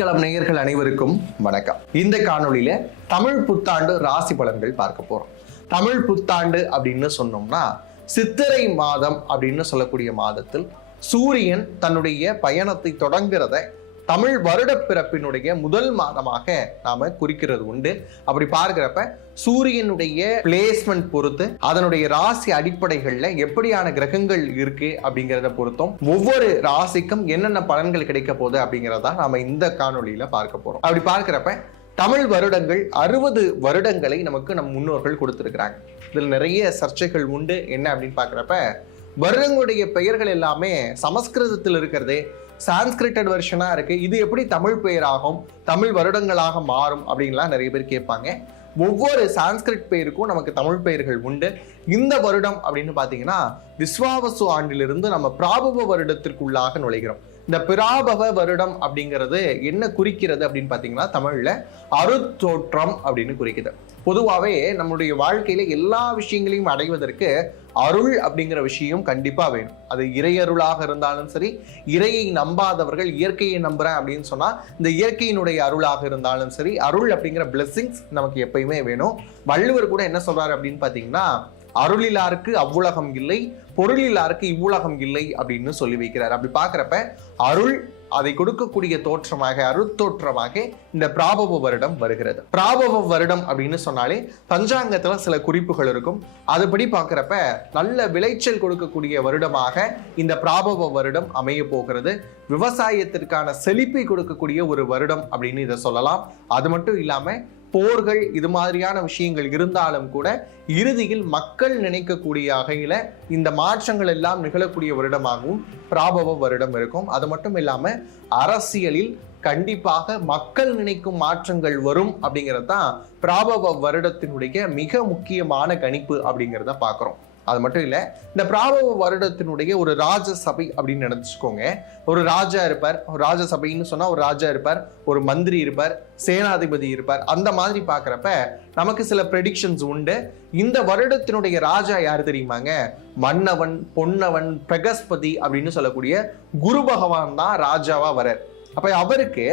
வெற்றிக்களம் நேயர்கள் அனைவருக்கும் வணக்கம். இந்த காணொளியில தமிழ் புத்தாண்டு ராசி பலன்கள் பார்க்க போறோம். தமிழ் புத்தாண்டு அப்படின்னு சொன்னோம்னா சித்திரை மாதம் அப்படின்னு சொல்லக்கூடிய மாதத்தில் சூரியன் தன்னுடைய பயணத்தை தொடங்குறத தமிழ் வருட பிறப்பினுடைய முதல் மாதமாக நாம குறிக்கிறது உண்டு. அப்படி பார்க்கிறப்ப சூரியனுடைய பிளேஸ்மெண்ட் பொறுத்து அதனுடைய ராசி அடிப்படைகள்ல எப்படியான கிரகங்கள் இருக்கு அப்படிங்கிறத பொறுத்தும் ஒவ்வொரு ராசிக்கும் என்னென்ன பலன்கள் கிடைக்க போகுது அப்படிங்கிறத நாம இந்த காணொளியில பார்க்க போறோம். அப்படி பார்க்கிறப்ப தமிழ் வருடங்கள் 60 வருடங்களை நமக்கு நம் முன்னோர்கள் கொடுத்திருக்கிறாங்க. இதில் நிறைய சர்ச்சைகள் உண்டு. என்ன அப்படின்னு பார்க்கிறப்ப வருடங்களுடைய பெயர்கள் எல்லாமே சமஸ்கிருதத்தில் இருக்கிறது, சான்ஸ்கிரிட்டட் வெர்ஷனா இருக்கு. இது எப்படி தமிழ் பெயராகும், தமிழ் வருடங்களாக மாறும் அப்படின்லாம் நிறைய பேர் கேட்பாங்க. ஒவ்வொரு சான்ஸ்கிரிட் பெயருக்கும் நமக்கு தமிழ் பெயர்கள் உண்டு. இந்த வருடம் அப்படின்னு பாத்தீங்கன்னா விஸ்வாவசு ஆண்டிலிருந்து நம்ம பிராபவ வருடத்திற்குள்ளாக நுழைகிறோம். இந்த பிராபவ வருடம் அப்படிங்கிறது என்ன குறிக்கிறது அப்படின்னு பாத்தீங்கன்னா தமிழ்ல அருத்தோற்றம் அப்படின்னு குறிக்குது. பொதுவாகவே நம்மளுடைய வாழ்க்கையில எல்லா விஷயங்களையும் அடைவதற்கு அருள் அப்படிங்கிற விஷயம் கண்டிப்பா வேணும். அது இறையருளாக இருந்தாலும் சரி, இறையை நம்பாதவர்கள் இயற்கையை நம்புறேன் அப்படின்னு சொன்னா இந்த இயற்கையினுடைய அருளாக இருந்தாலும் சரி, அருள் அப்படிங்கிற பிளெஸிங்ஸ் நமக்கு எப்பயுமே வேணும். வள்ளுவர் கூட என்ன சொல்றாரு அப்படின்னு பாத்தீங்கன்னா அருளிலாருக்கு அவ்வுலகம் இல்லை, பொருளிலாருக்கு இவ்வுலகம் இல்லை அப்படின்னு சொல்லி வைக்கிறார். அப்படி பார்க்கிறப்ப அருள் அதை கொடுக்கக்கூடிய தோற்றமாக அருத்தோற்றமாக இந்த பிராபவ வருடம் வருகிறது. பிராபவ வருடம் அப்படின்னு சொன்னாலே பஞ்சாங்கத்துல சில குறிப்புகள் இருக்கும். அதுபடி பார்க்கிறப்ப நல்ல விளைச்சல் கொடுக்கக்கூடிய வருடமாக இந்த பிராபவ வருடம் அமைய போகிறது. விவசாயத்திற்கான செழிப்பை கொடுக்கக்கூடிய ஒரு வருடம் அப்படின்னு இதை சொல்லலாம். அது மட்டும் இல்லாம போர்கள் இது மாதிரியான விஷயங்கள் இருந்தாலும் கூட இறுதியில் மக்கள் நினைக்கக்கூடிய வகையில இந்த மாற்றங்கள் எல்லாம் நிகழக்கூடிய வருடமாகவும் பிராபவ வருடம் இருக்கும். அது மட்டும் இல்லாம அரசியலில் கண்டிப்பாக மக்கள் நினைக்கும் மாற்றங்கள் வரும் அப்படிங்கிறது தான் பிராபவ வருடத்தினுடைய மிக முக்கியமான கணிப்பு அப்படிங்கிறத பார்க்கிறோம். அது மட்டும் இல்ல, இந்த பிராபவ வருடத்தினுடைய ஒரு ராஜசபை அப்படின்னு நினைச்சுக்கோங்க. ஒரு ராஜா இருப்பார், ஒரு ராஜசபைன்னு சொன்னா ஒரு ராஜா இருப்பார், ஒரு மந்திரி இருப்பார், சேனாதிபதி இருப்பார். அந்த மாதிரி பாக்குறப்ப நமக்கு சில ப்ரெடிக்ஷன்ஸ் உண்டு. இந்த வருடத்தினுடைய ராஜா யாரு தெரியுமாங்க? மன்னவன், பொன்னவன், பிரகஸ்பதி அப்படின்னு சொல்லக்கூடிய குரு பகவான் தான் ராஜாவா வரார். அப்ப அவருக்கு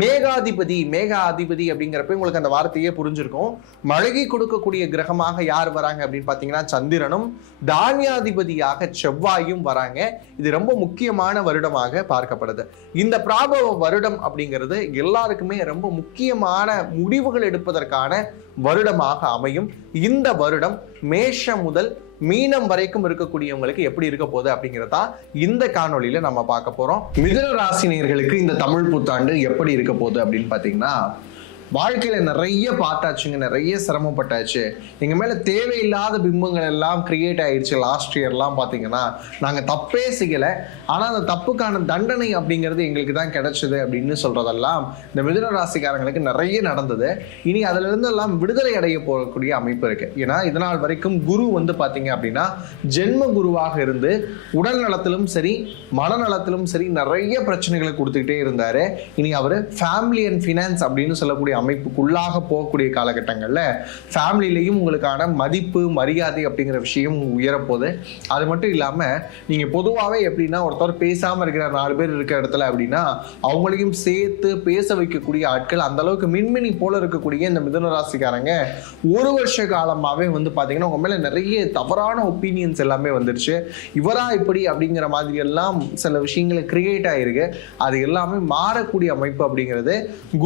மேகாதிபதி அப்படிங்கிறப்ப உங்களுக்கு அந்த வார்த்தையே புரிஞ்சிருக்கும். மழை கொடுக்கக்கூடிய கிரகமாக யார் வராங்க அப்படின்னு பாத்தீங்கன்னா சந்திரனும், தானியாதிபதியாக செவ்வாயும் வராங்க. இது ரொம்ப முக்கியமான வருடமாக பார்க்கப்படுது. இந்த பிராபவ வருடம் அப்படிங்கிறது எல்லாருக்குமே ரொம்ப முக்கியமான முடிவுகள் எடுப்பதற்கான வருடமாக அமையும். இந்த வருடம் மேஷம் முதல் மீனம் வரைக்கும் இருக்கக்கூடியவங்களுக்கு எப்படி இருக்க போகுது அப்படிங்கிறதா இந்த காணொளியில நம்ம பார்க்க போறோம். மிதுன ராசினியர்களுக்கு இந்த தமிழ் புத்தாண்டு எப்படி இருக்க போகுது அப்படின்னு பாத்தீங்கன்னா வாழ்க்கையில நிறைய பார்த்தாச்சுங்க, நிறைய சிரமப்பட்டாச்சு. எங்க மேல தேவையில்லாத பிம்பங்கள் எல்லாம் கிரியேட் ஆயிடுச்சு. லாஸ்ட் இயர்லாம் பாத்தீங்கன்னா நாங்க தப்பே செய்யல, ஆனா அந்த தப்புக்கான தண்டனை அப்படிங்கிறது எங்களுக்கு தான் கிடைச்சது அப்படின்னு சொல்றதெல்லாம் இந்த மிதுன ராசிக்காரங்களுக்கு நிறைய நடந்தது. இனி அதுல இருந்து எல்லாம் விடுதலை அடைய போகக்கூடிய அமைப்பு இருக்கு. ஏன்னா இதனால் வரைக்கும் குரு பாத்தீங்க அப்படின்னா ஜென்ம குருவாக இருந்து உடல் நலத்திலும் சரி மனநலத்திலும் சரி நிறைய பிரச்சனைகளை கொடுத்துக்கிட்டே இருந்தாரு. இனி அவரு ஃபேமிலி அண்ட் ஃபினான்ஸ் அப்படின்னு சொல்லக்கூடிய அமைப்புக்குள்ளாக போகக்கூடிய காலகட்டங்கள்ல ஃபேமிலிலையும் உங்களுக்கான மதிப்பு மரியாதை அப்படிங்கிற விஷயம் உயரப்போகுது. அது மட்டும் இல்லாம நீங்க பொதுவாகவே எப்படின்னா ஒருத்தர் பேசாம இருக்கிற 4 பேர் இருக்கிற இடத்துல அப்படின்னா அவங்களையும் சேர்த்து பேச வைக்கக்கூடிய ஆட்கள் அந்த அளவுக்கு மின்மினி போல இருக்கக்கூடிய இந்த மிதுன ராசிக்காரங்க ஒரு வருஷ காலமாவே பாத்தீங்கன்னா உங்க மேல நிறைய தவறான ஒப்பீனியன்ஸ் எல்லாமே வந்துருச்சு. இவரா இப்படி அப்படிங்கிற மாதிரி எல்லாம் சில விஷயங்களை கிரியேட் ஆயிருக்கு. அது எல்லாமே மாறக்கூடிய அமைப்பு அப்படிங்கிறது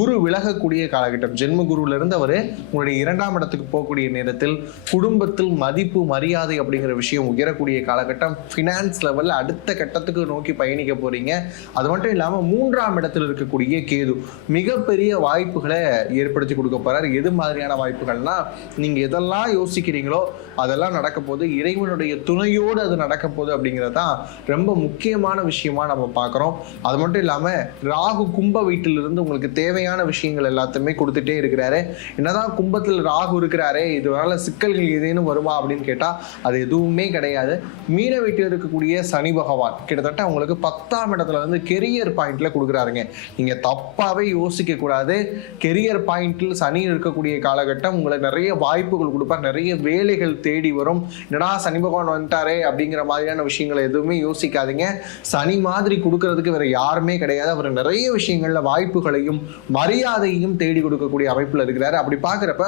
குரு விலகக்கூடிய காலகட்டம். ஜென்ம குருல இருந்து அவரு உங்களுடைய 2ஆம் இடத்துக்கு போகக்கூடிய நேரத்தில் குடும்பத்தில் மதிப்பு மரியாதை அப்படிங்கிற விஷயம் உயரக்கூடிய காலகட்டம். பினான்ஸ் லெவல்ல அடுத்த கட்டத்துக்கு நோக்கி பயணிக்க போறீங்க. அது மட்டும் இல்லாம 3ஆம் இடத்தில் இருக்கக்கூடிய கேது மிகப்பெரிய வாய்ப்புகளை ஏற்படுத்தி கொடுக்க போறாரு. எது மாதிரியான வாய்ப்புகள்னா நீங்க எதெல்லாம் யோசிக்கிறீங்களோ அதெல்லாம் நடக்க போகுது. இறைவனுடைய துணையோடு அது நடக்க போகுது அப்படிங்கிறது தான் ரொம்ப முக்கியமான விஷயமா நம்ம பார்க்கிறோம். அது மட்டும் இல்லாம ராகு கும்ப வீட்டிலிருந்து உங்களுக்கு தேவையான விஷயங்கள் எல்லாத்தையுமே கொடுத்துட்டே இருக்கிறாரு. என்னதான் கும்பத்தில் ராகு இருக்கிறாரே, இதனால சிக்கல்கள் ஏதேனும் வருமா அப்படின்னு கேட்டா அது எதுவுமே கிடையாது. மீன வீட்டில் இருக்கக்கூடிய சனி பகவான் கிட்டத்தட்ட உங்களுக்கு 10ஆம் இடத்துல கெரியர் பாயிண்ட்ல கொடுக்குறாருங்க. நீங்க தப்பாவே யோசிக்க கூடாது. கெரியர் பாயிண்ட்ல சனி இருக்கக்கூடிய காலகட்டம் உங்களுக்கு நிறைய வாய்ப்புகள் கொடுப்பார், நிறைய வேலைகள் தேடி வரும். என்னடா சனி பகவான் வந்துட்டாரே அப்படிங்கிற மாதிரியான விஷயங்களை எதுவுமே யோசிக்காதீங்க. சனி மாதிரி கொடுக்கறதுக்கு வேற யாருமே கிடையாது. அவர் நிறைய விஷயங்கள்ல வாய்ப்புகளையும் மரியாதையும் தேடி கொடுக்கக்கூடிய அமைப்புல இருக்கிறாரு. அப்படி பாக்குறப்ப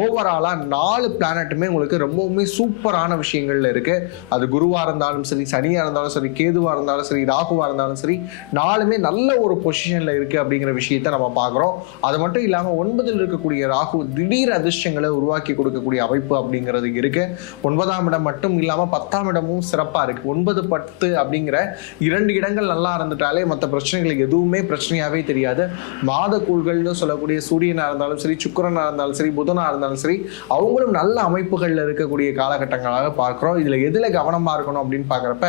ஓவராலா 4 பிளானட்டுமே உங்களுக்கு ரொம்பவுமே சூப்பரான விஷயங்கள்ல இருக்கு. அது குருவா இருந்தாலும் சரி, சனியா இருந்தாலும் சரி, கேதுவா இருந்தாலும் சரி, ராகுவா இருந்தாலும் சரி, 4மே நல்ல ஒரு பொசிஷன்ல இருக்கு அப்படிங்கிற விஷயத்தை நம்ம பார்க்கிறோம். அது மட்டும் இல்லாம 9ல் இருக்கக்கூடிய ராகு திடீர் அதிர்ஷ்டங்களை உருவாக்கி கொடுக்கக்கூடிய அமைப்பு அப்படிங்கிறது இருக்கு. 9ஆம் இடம் மட்டும் இல்லாம 10ஆம் இடமும் சிறப்பா இருக்கு. 9, 10 அப்படிங்கிற 2 இடங்கள் நல்லா இருந்துட்டாலே மற்ற பிரச்சனைகள் எதுவுமே பிரச்சனையாவே தெரியாது. மாத கூழ்கள்னு சொல்லக்கூடிய சூரியனா இருந்தாலும் சரி, சுக்கிரனா இருந்தாலும் சரி, புதனா இருந்தாலும் சரி, அவங்களும் நல்ல அமைப்புகள்ல இருக்கக்கூடிய காலகட்டங்களாக பார்க்கிறோம். இதுல எதுல கவனமா இருக்கணும் அப்படின்னு பாக்குறப்ப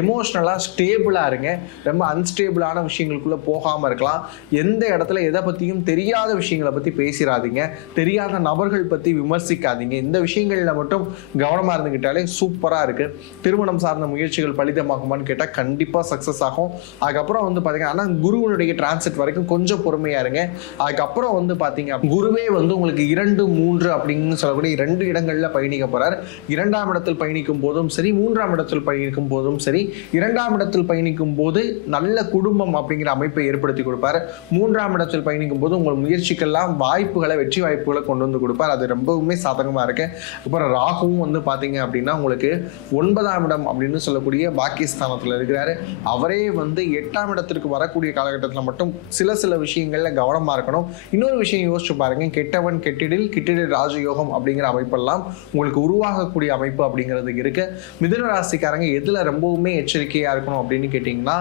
எமோஷனலா ஸ்டேபிளா இருங்க. ரொம்ப அன்ஸ்டேபிளான விஷயங்களுக்குள்ள போகாம இருக்கலாம். எந்த இடத்துல எதை பத்தியும் தெரியாத விஷயங்களை பத்தி பேசிடாதீங்க. தெரியாத நபர்கள் பத்தி விமர்சிக்காதீங்க. இந்த விஷயங்கள்ல மட்டும் கவனமா இருந்துகிட்டாலே சூப்பரா இருக்கு. திருமணம் சார்ந்த முயற்சிகள் பலிதமாகுமான்னு கேட்டா கண்டிப்பா சக்சஸ் ஆகும். அதுக்கப்புறம் வந்து பாத்தீங்கன்னா, ஆனா குருவனுடைய டிரான்சிட் வரைக்கும் கொஞ்சம் பொறுமையா இருங்க. அதுக்கப்புறம் வந்து பாத்தீங்க குருவே வந்து உங்களுக்கு 2, 3 அப்படின்னு சொல்லக்கூடிய 2 இடங்கள்ல பயணிக்க போறார். 2ஆம் இடத்தில் பயணிக்கும் போதும் சரி, 3ஆம் இடத்தில் பயணிக்கும் போதும் சரி, 2ஆம் இடத்தில் பயணிக்கும் போது நல்ல குடும்பம் அப்படிங்கிற அமைப்பை ஏற்படுத்தி கொடுப்பார். 3ஆம் இடத்தில் பயணிக்கும் போது உங்கள் முயற்சிக்கெல்லாம் வாய்ப்புகளை, வெற்றி வாய்ப்புகளை கொண்டு வந்து கொடுப்பார். அது ரொம்பவுமே சாதகமா இருக்கு. அப்புறம் ராகுவும் வந்து பாத்தீங்க அப்படின்னா உங்களுக்கு 9ஆம் இடம் அப்படின்னு சொல்லக்கூடிய பாக்கியஸ்தானத்துல இருக்கிறாரு. அவரே வந்து 8ஆம் இடத்திற்கு வரக்கூடிய காலகட்டத்தில் மட்டும் சில விஷயங்கள்ல கவனமா இருக்கணும். இன்னொரு விஷயம் யோசிச்சு பாருங்க, கெட்டவன் கெட்டிடில் கிட்டிடில் ராஜயோகம் அப்படிங்கிற அமைப்பெல்லாம் உங்களுக்கு உருவாகக்கூடிய அமைப்பு அப்படிங்கிறது இருக்கு. மிதுன ராசிக்காரங்க எதுல ரொம்பவுமே எச்சரிக்கையா இருக்கணும் அப்படின்னு கேட்டீங்கன்னா,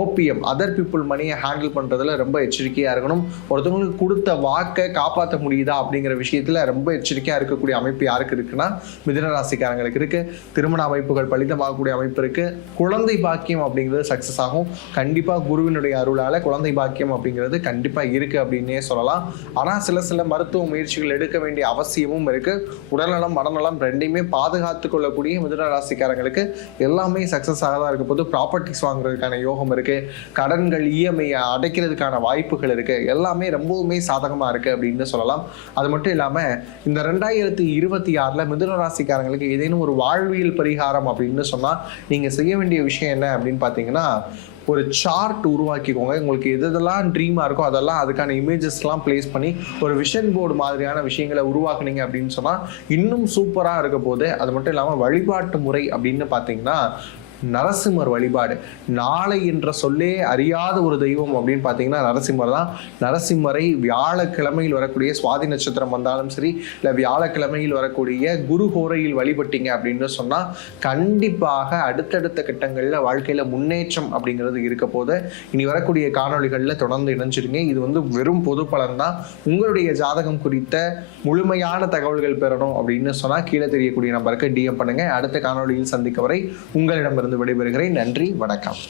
ஓபிஎம் அதர் பீப்புள் மணியை ஹேண்டில் பண்றதுல ரொம்ப எச்சரிக்கையா இருக்கணும். ஒருத்தவங்களுக்கு கொடுத்த வாக்கை காப்பாற்ற முடியுதா அப்படிங்கிற விஷயத்துல ரொம்ப எச்சரிக்கையா இருக்கக்கூடிய அமைப்பு யாருக்கு இருக்குன்னா மிதுன ராசிக்காரங்களுக்கு இருக்கு. திருமண அமைப்புகள் பலிதமாகக்கூடிய அமைப்பு இருக்கு. குழந்தை பாக்கியம் அப்படிங்கிறது சக்சஸ் ஆகும். கண்டிப்பா குருவினுடைய அருளால குழந்தை பாக்கியம் அப்படிங்கிறது கண்டிப்பா இருக்கு அப்படின்னே சொல்லலாம். ஆனா சில மருத்துவ முயற்சிகள் எடுக்க வேண்டிய அவசியமும் இருக்கு. உடல்நலம் மனநலம் ரெண்டையுமே பாதுகாத்துக் கொள்ளக்கூடிய மிதுன ராசிக்காரங்களுக்கு எல்லாமே சக்சஸ் ஆகதான் இருக்க போது. ப்ராப்பர்ட்டிஸ் வாங்குறதுக்கான யோகம் இருக்கு. கடன்கள் இஎம்ஐ அடைக்கிறதுக்கான வாய்ப்புகள் இருக்கு. எல்லாமே ரொம்பவுமே சாதகமா இருக்கு அப்படின்னு சொல்லலாம். அது மட்டும் இல்லாம இந்த 2026ல மிதுன ராசிக்காரங்களுக்கு ஏதேனும் ஒரு வாழ்வியல் பரிகாரம் அப்படின்னு சொன்னா நீங்க செய்ய வேண்டிய விஷயம் என்ன அப்படின்னு பாத்தீங்கன்னா, ஒரு சார்ட் உருவாக்கிக்கோங்க. உங்களுக்கு எதெல்லாம் ட்ரீமா இருக்கோ அதெல்லாம் அதுக்கான இமேஜஸ்லாம் பிளேஸ் பண்ணி ஒரு விஷன் போர்டு மாதிரியான விஷயங்களை உருவாக்குனீங்க அப்படின்னு சொன்னா இன்னும் சூப்பரா இருக்க போது. அது மட்டும் இல்லாம வழிபாட்டு முறை அப்படின்னு பாத்தீங்கன்னா, நரசிம்மர் வழிபாடு. நாளை என்ற சொல்லே அறியாத ஒரு தெய்வம் அப்படின்னு பார்த்தீங்கன்னா நரசிம்மர் தான். நரசிம்மரை வியாழக்கிழமையில் வரக்கூடிய சுவாதி நட்சத்திரம் வந்தாலும் சரி, இல்லை வியாழக்கிழமையில் வரக்கூடிய குரு ஹோரையில் வழிபட்டீங்க அப்படின்னு சொன்னால் கண்டிப்பாக அடுத்தடுத்த கட்டங்களில் வாழ்க்கையில் முன்னேற்றம் அப்படிங்கிறது இருக்க போது. இனி வரக்கூடிய காணொளிகளில் தொடர்ந்து இணைஞ்சிருங்க. இது வந்து வெறும் பொது பலன் தான். உங்களுடைய ஜாதகம் குறித்த முழுமையான தகவல்கள் பெறணும் அப்படின்னு சொன்னால் கீழே தெரியக்கூடிய நம்பருக்கு டிஎம் பண்ணுங்க. அடுத்த காணொளியில் சந்திக்க வரை உங்களிடமிருந்து விடைபெறுகிறேன். நன்றி, வணக்கம்.